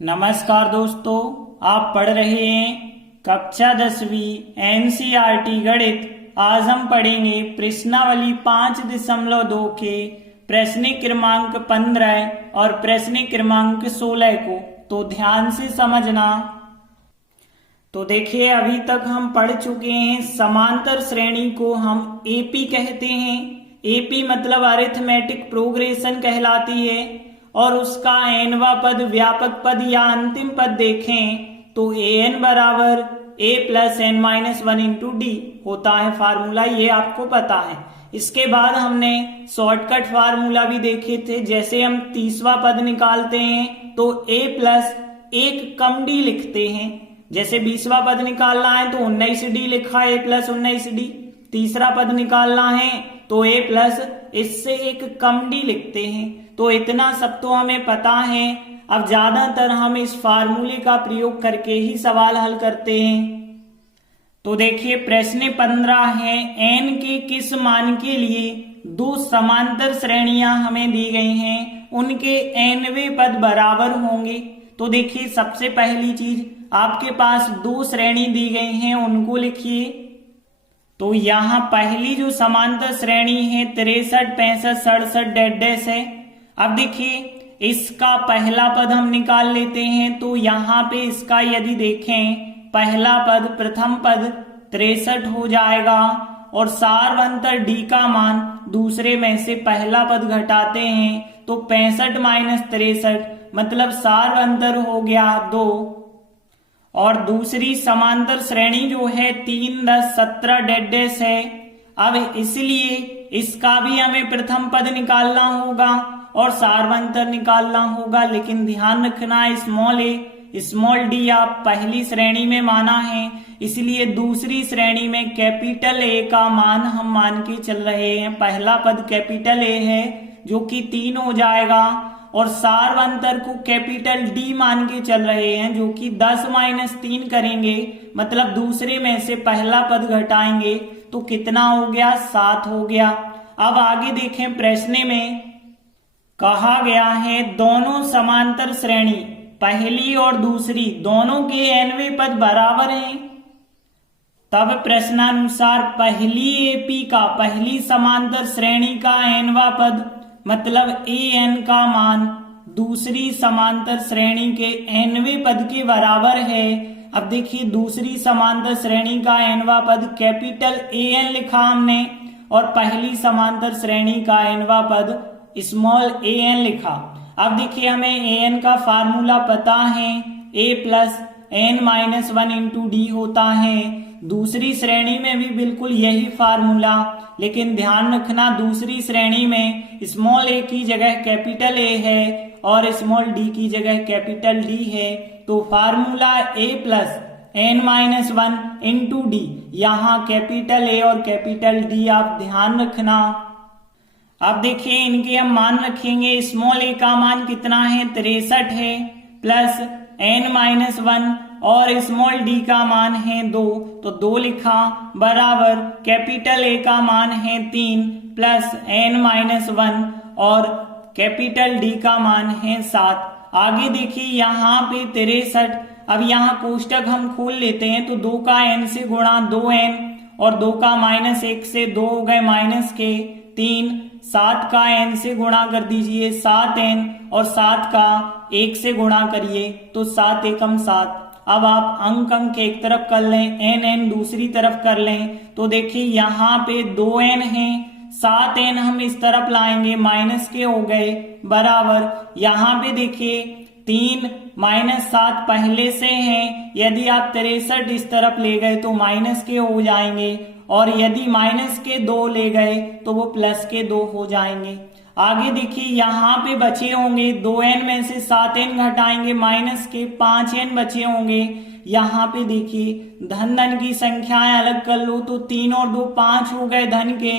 नमस्कार दोस्तों, आप पढ़ रहे हैं कक्षा 10वीं एनसीईआरटी गणित। आज हम पढ़ेंगे प्रश्नावली 5.2 के प्रश्न क्रमांक 15 और प्रश्न क्रमांक 16 को। तो ध्यान से समझना। तो देखिए, अभी तक हम पढ़ चुके हैं समांतर श्रेणी को हम एपी कहते हैं। एपी मतलब अरिथमेटिक प्रोग्रेशन कहलाती है और उसका एनवा पद, व्यापक पद या अंतिम पद देखें तो an बराबर a plus n minus 1 into D होता है फार्मूला, ये आपको पता है। इसके बाद हमने शॉर्टकट फार्मूला भी देखे थे। जैसे हम 30वां पद निकालते हैं तो a प्लस 1 कम डी लिखते हैं। जैसे 20वां पद निकालना है तो 19d लिखा a प्लस 19d। तीसरा पद निकालना है तो a प्लस इससे 1 कम डी लिखते हैं। तो इतना सब तो हमें पता है। अब ज्यादातर हम इस फार्मूले का प्रयोग करके ही सवाल हल करते हैं। तो देखिए, प्रश्न 15 है, n के किस मान के लिए दो समांतर श्रेणियां हमें दी गई हैं, उनके nवें पद बराबर होंगे। तो देखिए, सबसे पहली चीज, आपके पास दो श्रेणी दी गई हैं, उनको लिखिए। तो यहाँ पहली जो समांतर श्रेणी है 63, 65, 67 डैश है। अब देखिए, इसका पहला पद हम निकाल लेते हैं। तो यहाँ पे इसका यदि देखें, पहला पद, प्रथम पद 63 हो जाएगा और सार्वंतर डी का मान दूसरे में से पहला पद घटाते हैं तो 65 माइनस 63 मतलब सार्वंतर हो गया 2। और दूसरी समांतर श्रेणी जो है 3, 10, 17 डैश है। अब इसलिए इसका भी हमें प्रथम पद निकालना होगा और सार्वंतर निकालना होगा। लेकिन ध्यान रखना, स्मॉल ए स्मॉल डी आप पहली श्रेणी में माना है, इसलिए दूसरी श्रेणी में कैपिटल ए का मान हम मान के चल रहे हैं। पहला पद कैपिटल ए है जो कि 3 हो जाएगा और सार्वंतर को कैपिटल डी मान के चल रहे हैं जो कि 10 माइनस 3 करेंगे, मतलब दूसरे में से पहला पद घटाएंगे तो कितना हो गया, 7 हो गया। अब आगे देखें, प्रश्न में कहा गया है दोनों समांतर श्रेणी पहली और दूसरी दोनों के nवें पद बराबर हैं। तब प्रश्नानुसार पहली एपी का, पहली समांतर श्रेणी का nवा पद मतलब an का मान दूसरी समांतर श्रेणी के nवें पद के बराबर है। अब देखिए, दूसरी समांतर श्रेणी का nवा पद कैपिटल an लिखा हमने और पहली समांतर श्रेणी का nवा पद स्मॉल an लिखा। अब देखिए, हमें an का फार्मूला पता है, a plus n minus 1 into D होता है। दूसरी श्रेणी में भी बिल्कुल यही फार्मूला, लेकिन ध्यान रखना, दूसरी श्रेणी में स्मॉल a की जगह कैपिटल A है और स्मॉल d की जगह कैपिटल D है। तो formula a plus n minus 1 into D, यहाँ कैपिटल A और कैपिटल D आप ध्यान रखना। अब देखिए, इनके हम मान रखेंगे। स्मॉल a का मान कितना है, 63 है, प्लस n माइनस 1 और स्मॉल d का मान है 2, तो 2 लिखा, बराबर कैपिटल A का मान है 3 प्लस n माइनस 1 और कैपिटल D का मान है 7। आगे देखिए, यहाँ पे 63, अब यहाँ कोष्टक हम खोल लेते हैं तो 2 का n से गुणा 2n और 2 का माइनस 1 से 2 हो गए माइनस के 3, 7 का n से गुणा कर दीजिए 7n और 7 का 1 से गुणा करिए तो 7 एकम 7। अब आप अंक एक तरफ कर लें, n दूसरी तरफ कर लें। तो देखिए, यहाँ पे 2n है, 7n हम इस तरफ लाएंगे, माइनस के हो गए, बराबर यहाँ पे देखिए 3 माइनस 7 पहले से हैं, यदि आप 63 इस तरफ ले गए तो माइनस के हो जाएंगे और यदि माइनस के 2 ले गए तो वो प्लस के 2 हो जाएंगे। आगे देखिए, यहाँ पे बचे होंगे 2n में से 7n घटाएंगे, माइनस के 5n बचे होंगे। यहाँ पे देखिए, धन धन की संख्याएं अलग कर लो तो 3 और 2 5 हो गए धन के,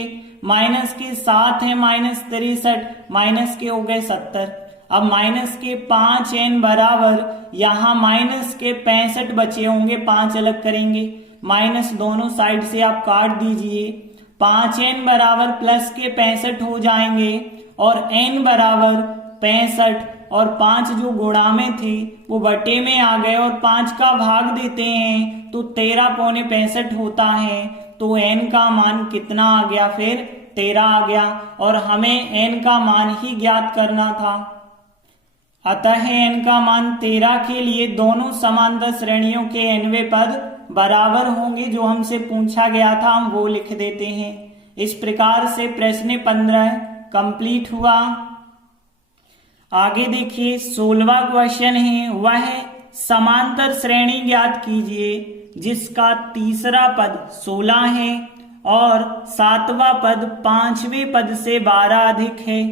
माइनस के 7 है, माइनस 63, माइनस के हो गए 70। अब माइनस के 5n बराबर, यहाँ माइनस के 65 बचे होंगे, 5 अलग करेंगे, माइनस दोनों साइड से आप काट दीजिए। 5n बराबर प्लस के 65 हो जाएंगे और n बराबर 65 और 5 जो गुणा में थे वो बटे में आ गए और 5 का भाग देते हैं तो 13.65 होता है। तो n का मान कितना आ गया, फिर 13 आ गया और हमें n का मान ही ज्ञात करना था। अतः n का मान 13 के लिए दोनों समांतर श्रेणियों के nवें पद बराबर होंगे। जो हमसे पूछा गया था हम वो लिख देते हैं। इस प्रकार से प्रश्न 15 कंप्लीट हुआ। आगे देखिए 16वां क्वेश्चन है, वह समांतर श्रेणी ज्ञात कीजिए जिसका तीसरा पद 16 है और 7वां पद 5वें पद से 12 अधिक है।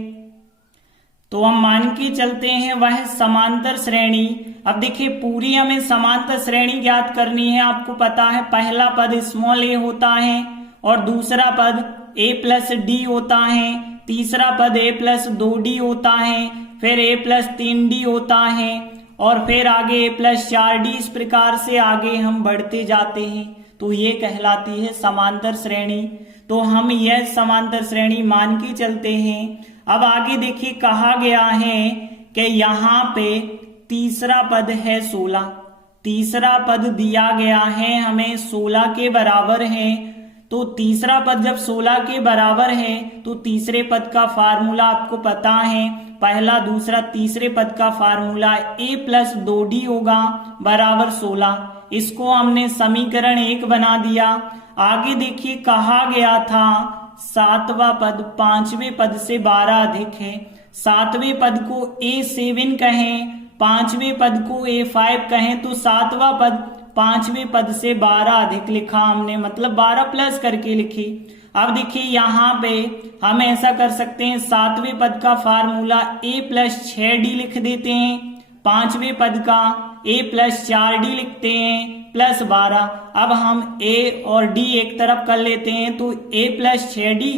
तो हम मान के चलते हैं वह समांतर श्रेणी। अब देखिए पूरी हमें समांतर श्रेणी ज्ञात करनी है। आपको पता है पहला पद स्मॉल a होता है और दूसरा पद a प्लस डी होता है, तीसरा पद a प्लस 2d होता है, फिर a प्लस 3d होता है और फिर आगे a प्लस 4d। इस प्रकार से आगे हम बढ़ते जाते हैं तो ये कहलाती है समांतर श्रेणी। तो हम यह समांतर श्रेणी मान के चलते हैं। अब आगे देखिए कहा गया है कि यहाँ पे तीसरा पद है 16, तीसरा पद दिया गया है हमें 16 के बराबर है। तो तीसरा पद जब 16 के बराबर है तो तीसरे पद का फार्मूला आपको पता है, पहला दूसरा तीसरे पद का फार्मूला a प्लस 2d होगा बराबर 16। इसको हमने समीकरण 1 बना दिया। आगे देखिए कहा गया था 7वां पद 5वें पद से 12 अधिक है। 7वें पद को a7 कहें, 5वें पद को a5 कहें तो 7वां पद 5वें पद से 12 अधिक लिखा हमने, मतलब 12 प्लस करके लिखी। अब देखिए यहाँ पे हम ऐसा कर सकते हैं 7वें पद का फार्मूला a प्लस 6d लिख देते हैं, 5वें पद का a प्लस 4d लिखते हैं प्लस 12। अब हम a और d एक तरफ कर लेते हैं तो a प्लस 6d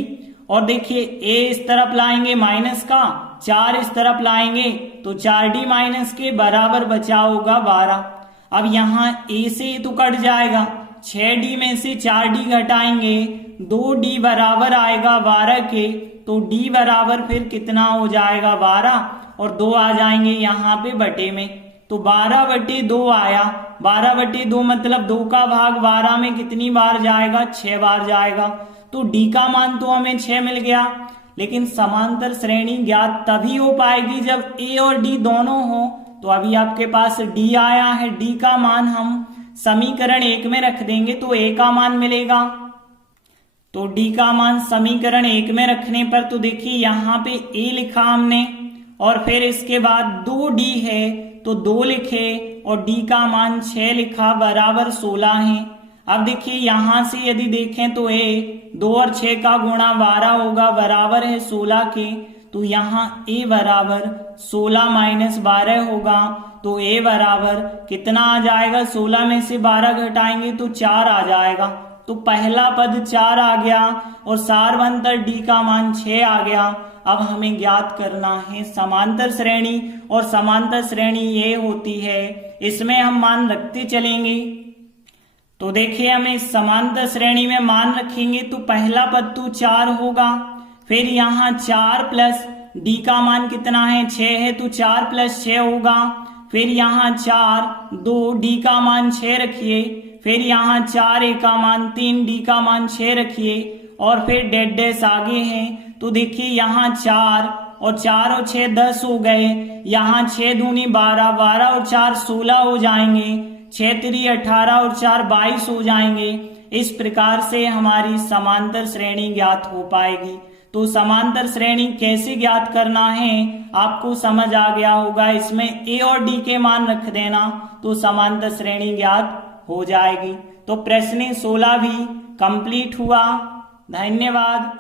और देखिए a इस तरफ लाएंगे माइनस का, 4 इस तरफ लाएंगे तो 4d माइनस के बराबर बचा होगा 12। अब यहाँ a से तो कट जाएगा, 6d में से 4d घटाएंगे 2d बराबर आएगा 12 के, तो d बराबर फिर कितना हो जाएगा 12 और 2 आ जाएंगे यहाँ पे बटे में, तो 12/2 आया। 12/2 मतलब 2 का भाग 12 में कितनी बार जाएगा, 6 बार जाएगा। तो d का मान तो हमें 6 मिल गया। लेकिन समांतर श्रेणी ज्ञात तभी हो पाएगी जब a और d दोनों हो। तो अभी आपके पास d आया है, d का मान हम समीकरण 1 में रख देंगे तो a का मान मिलेगा। तो d का मान समीकरण 1 में रखने पर तो देखिए यहाँ पे a लिखा हमने और फिर इसके बाद 2d है तो 2 लिखे और d का मान 6 लिखा बराबर 16 है। अब देखिए यहाँ से यदि देखें तो a 2 और 6 का गुणा 12 होगा बराबर है 16 के, तो यहाँ a बराबर 16 माइनस 12 होगा। तो a बराबर कितना आ जाएगा, 16 में से 12 घटाएंगे तो 4 आ जाएगा। तो पहला पद 4 आ गया और सारवंतर d का मान 6 आ गया। अब हमें ज्ञात करना है समांतर श्रेणी, और समांतर श्रेणी ये होती है, इसमें हम मान रखते चलेंगे। तो देखिए हमें समांतर श्रेणी में मान रखेंगे तो पहला पद तो 4 होगा, फिर यहाँ 4 प्लस d का मान कितना है 6 है तो 4 प्लस 6 होगा, फिर यहाँ 4 2 d का मान 6 रखिए, फिर यहाँ 4 a का मान 3 d का मान 6 रखिए और फिर डेड डैश आगे हैं। तो देखिए यहाँ 4 और 4 और 6 10 हो गए, यहाँ 6 दूनी 12, 12 और 4 16 हो जाएंगे, 6 3 18 और 4 22 हो जाएंगे। इस प्रकार से हमारी समांतर श्रेणी ज्ञात हो पाएगी। तो समांतर श्रेणी कैसे ज्ञात करना है आपको समझ आ गया होगा। इसमें a और d के मान रख देना तो समांतर श्रेणी ज्ञात हो जाएगी। तो प्रश्न 16 भी कंप्लीट हुआ। धन्यवाद।